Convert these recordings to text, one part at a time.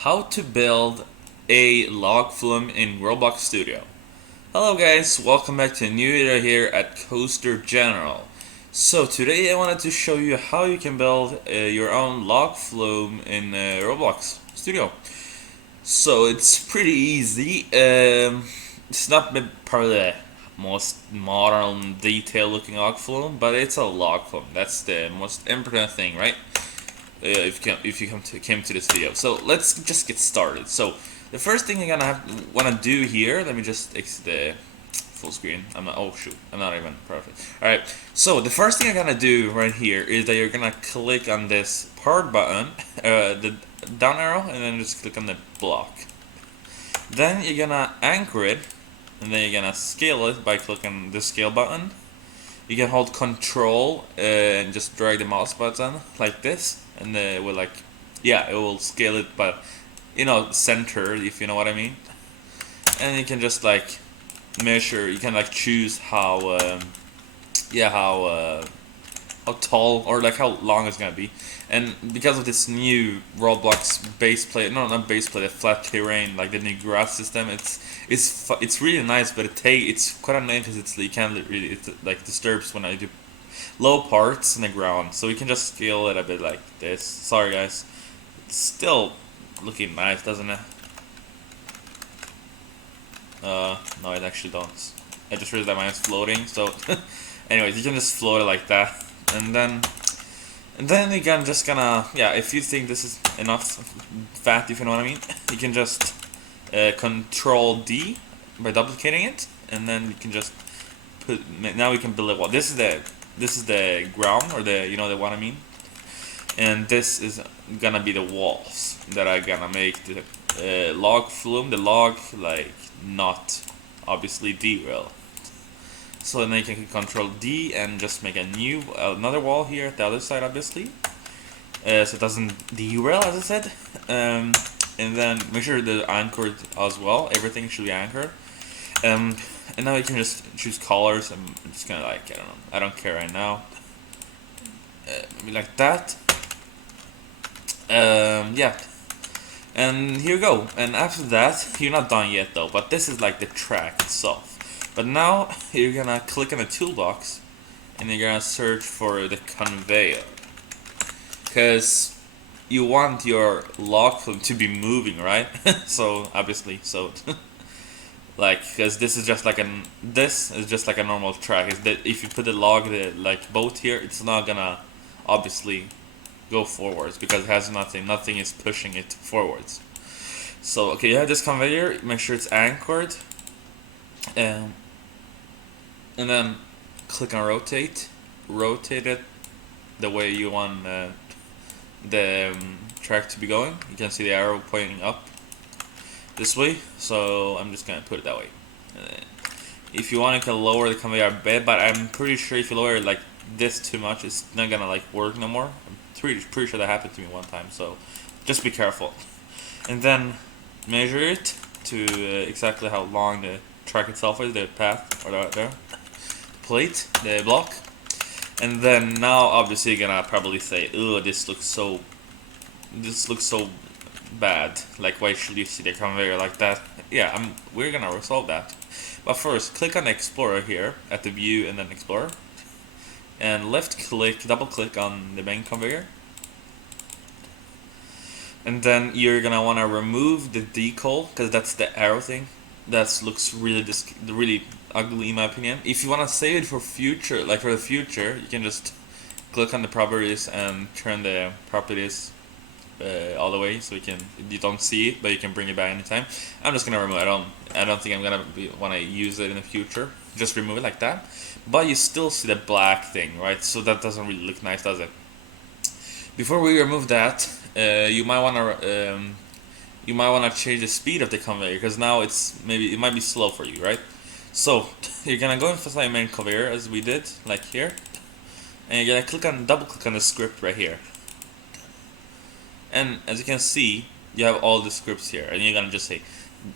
How to build a log flume in Roblox Studio. Hello guys, welcome back to a new video here at Coaster General. So today I wanted to show you how you can build your own log flume in Roblox Studio. So it's pretty easy. It's not probably the most modern, detailed looking log flume, but it's a log flume. That's the most important thing, right? If you came to this video. So let's just get started. So the first thing you're gonna wanna do here. Let me just exit the full screen. I'm not. Oh shoot! I'm not even perfect. All right. So the first thing you're gonna do right here is that you're gonna click on this part button, the down arrow, and then just click on the block. Then you're gonna anchor it, and then you're gonna scale it by clicking the scale button. You can hold Control and just drag the mouse button like this, and it will it will scale it, but center, if you know what I mean. And you can just measure. You can choose how tall or how long it's gonna be. And because of this new Roblox base plate, no, not base plate, a flat terrain, like the new grass system, it's really nice, but it's quite annoying because you can't really, it disturbs when I do low parts in the ground. So we can just scale it a bit like this. Sorry guys, it's still looking nice, doesn't it? No, it actually don't. I just realized that mine's floating. So, anyways, you can just float it like that, and then you can just if you think this is enough fat, if you know what I mean, you can just Control D by duplicating it, and then you can just now we can build a wall. This is the ground, or the what I mean, and this is gonna be the walls that are gonna make the log flume, the log not obviously derail. So then you can Control D and just make another wall here at the other side, obviously, so it doesn't derail, as I said. And then make sure they're anchored as well. Everything should be anchored. And now you can just choose colors. I'm just gonna I don't know. I don't care right now. Maybe like that. Yeah. And here you go. And after that, you're not done yet though. But this is like the track itself. But now you're gonna click on the toolbox, and you're gonna search for the conveyor, because you want your log flume to be moving, right? So obviously, because this is just like a normal track. Is that if you put the boat here, it's not gonna obviously go forwards because it has nothing. Nothing is pushing it forwards. So okay, you have this conveyor. Make sure it's anchored. And then click on rotate. Rotate it the way you want the track to be going. You can see the arrow pointing up this way. So I'm just gonna put it that way. If you want, you can lower the conveyor a bit, but I'm pretty sure if you lower it like this too much, it's not gonna work no more. I'm pretty sure that happened to me one time. So just be careful. And then measure it to exactly how long the track itself is, the path, or the plate, the block. And then now obviously you're gonna probably say, "Ugh, this looks so bad. Like, why should you see the conveyor like that?" Yeah, we're gonna resolve that. But first, click on the Explorer here at the view, and then Explorer, and double click on the main conveyor. And then you're gonna wanna remove the decal, because that's the arrow thing. That looks really ugly in my opinion. If you wanna save it for for the future, you can just click on the properties and turn the properties all the way, so you don't see it, but you can bring it back anytime. I'm just gonna remove it. I don't think I'm gonna wanna use it in the future. Just remove it like that. But you still see the black thing, right? So that doesn't really look nice, does it? Before we remove that, you might wanna change the speed of the conveyor, because now it might be slow for you, right? So you're gonna go inside the main conveyor as we did, like here, and you're gonna double click on the script right here. And as you can see, you have all the scripts here, and you're gonna just say,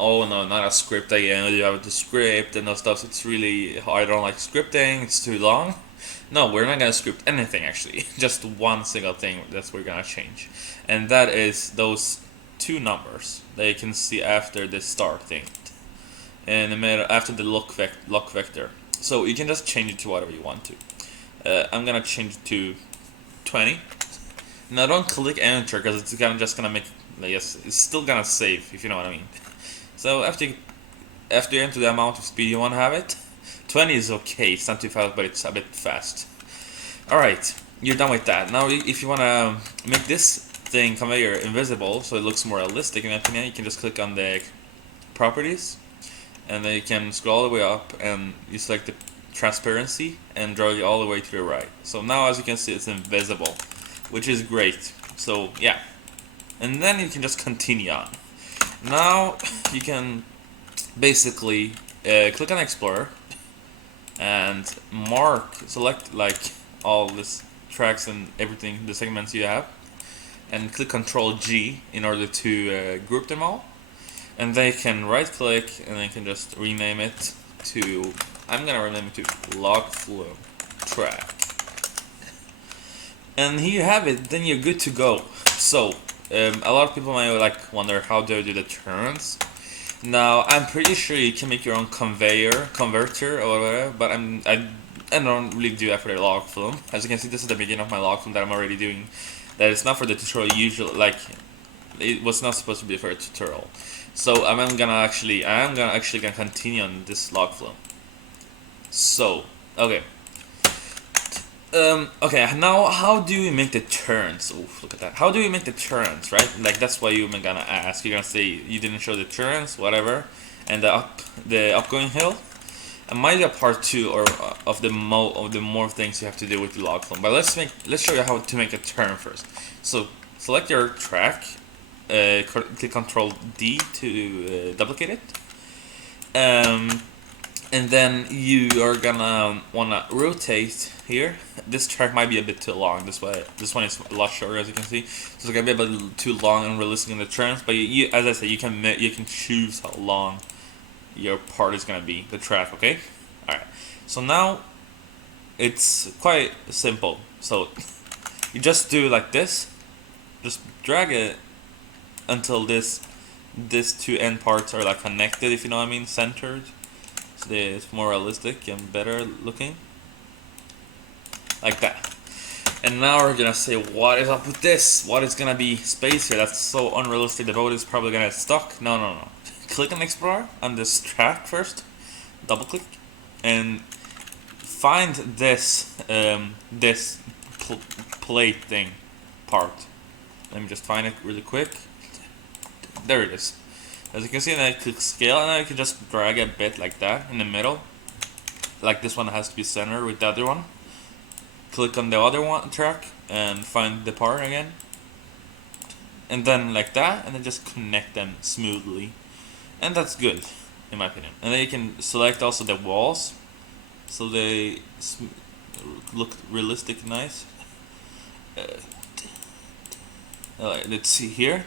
"Oh no, not a script again." You have the script and those stuff. It's really hard. I don't like scripting. It's too long. No, we're not gonna script anything actually. Just one single thing that's we're gonna change, and that is those two numbers that you can see after the star thing, in the middle after the lock vector. So you can just change it to whatever you want to. I'm gonna change it to 20. Now don't click enter because it's just gonna make, yes, it's still gonna save, if you know what I mean. So after you enter the amount of speed you want to have it, 20 is okay. It's not too fast, but it's a bit fast. Alright, you're done with that. Now if you want to make this thing conveyor invisible so it looks more realistic, in my opinion, you can just click on the properties, and then you can scroll all the way up and you select the transparency and drag it all the way to the right. So now as you can see, it's invisible, which is great. So yeah, and then you can just continue on. Now you can basically click on Explorer and select like all this tracks and everything, the segments you have, and click Control G in order to group them all. And then you can right click and then you can just rename it to, I'm gonna rename it to Log Flume Track. And here you have it, then you're good to go. So a lot of people might like wonder, how do I do the turns? Now I'm pretty sure you can make your own converter or whatever, but I don't really do that for the log flume. As you can see, this is the beginning of my log flume that I'm already doing. That is not for the tutorial usually, like it was not supposed to be for a tutorial. So I'm gonna actually continue on this log flume. So okay. Okay, now how do we make the turns? Oof, look at that. How do we make the turns, right? Like, that's what you're gonna ask. You're gonna say you didn't show the turns, whatever, and the upgoing hill. And might be a part 2 or of the more things you have to do with the log flume. But let's show you how to make a turn first. So select your track, click Control D to duplicate it. And then you are gonna wanna rotate here. This track might be a bit too long. This one is a lot shorter, as you can see. So it's gonna be a bit too long and realistic in the turns. But you, as I said, you can choose how long your part is gonna be, the track. Okay. All right. So now it's quite simple. So you just do like this. Just drag it until these two end parts are like connected, if you know what I mean, centered. So it's more realistic and better looking, like that. And now we're gonna say, what is up with this? What is gonna be space here? That's so unrealistic. The boat is probably gonna get stuck. No. Click on Explorer on this track first. Double click and find this plate thing part. Let me just find it really quick. There it is. As you can see, then I click scale, and I can just drag a bit like that in the middle. Like this one has to be centered with the other one. Click on the other one track and find the part again. And then like that, and then just connect them smoothly. And that's good, in my opinion. And then you can select also the walls, so they look realistic, nice. Let's see here.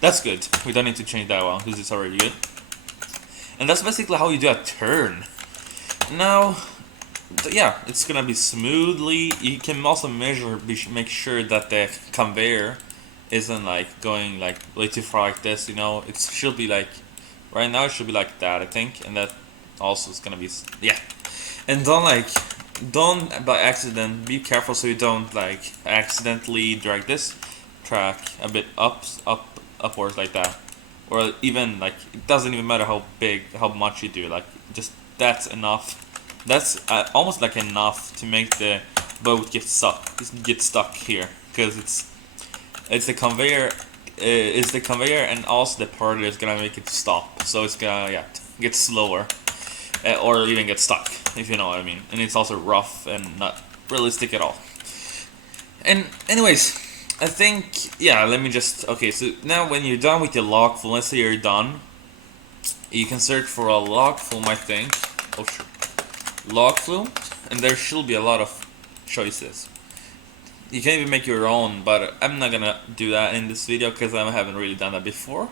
That's good. We don't need to change that one because it's already good. And that's basically how you do a turn. Now, yeah, it's gonna be smoothly. You can also make sure that the conveyor isn't like going like way too far like this. You know, it should be like right now. It should be like that, I think, and that also is gonna be, yeah. And don't by accident, be careful so you don't like accidentally drag this track a bit upwards like that, or even like, it doesn't even matter how much you do, like just that's enough. That's almost like enough to make the boat get stuck here, because it's the conveyor and also the part that's gonna make it stop, so it's gonna get slower, or even get stuck, if you know what I mean. And it's also rough and not realistic at all. And anyways, I think, yeah, let me just, okay, so now when you're done with your log flume, let's say you're done, you can search for a log flume, I think. Oh, sure. Log flume, and there should be a lot of choices. You can even make your own, but I'm not gonna do that in this video because I haven't really done that before.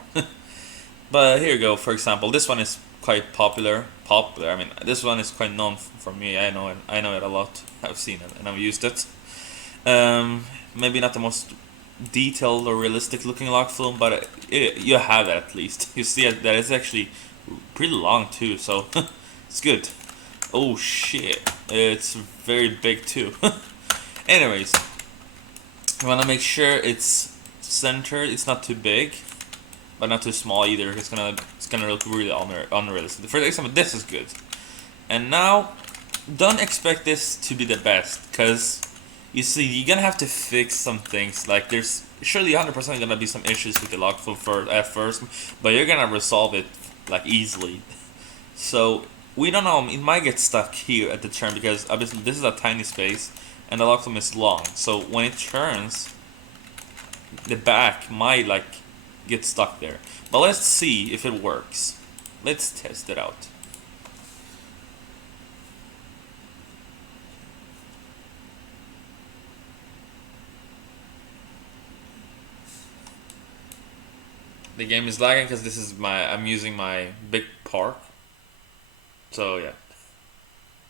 But here you go. For example, this one is quite popular. I mean, this one is quite known for me. I know it a lot. I've seen it and I've used it. Maybe not the most detailed or realistic looking log flume, but you have it at least. You see that it's actually pretty long too, so it's good. Oh shit, it's very big too. Anyways, you wanna make sure it's centered. It's not too big, but not too small either. It's gonna look really unrealistic. For example, this is good. And now, don't expect this to be the best, cause you see, you're gonna have to fix some things. Like there's surely 100% gonna be some issues with the log flow at first, but you're gonna resolve it like easily. So we don't know. It might get stuck here at the turn because obviously this is a tiny space, and the log flow is long. So when it turns, the back might like get stuck there. But let's see if it works. Let's test it out. The game is lagging because I'm using my big park. So yeah.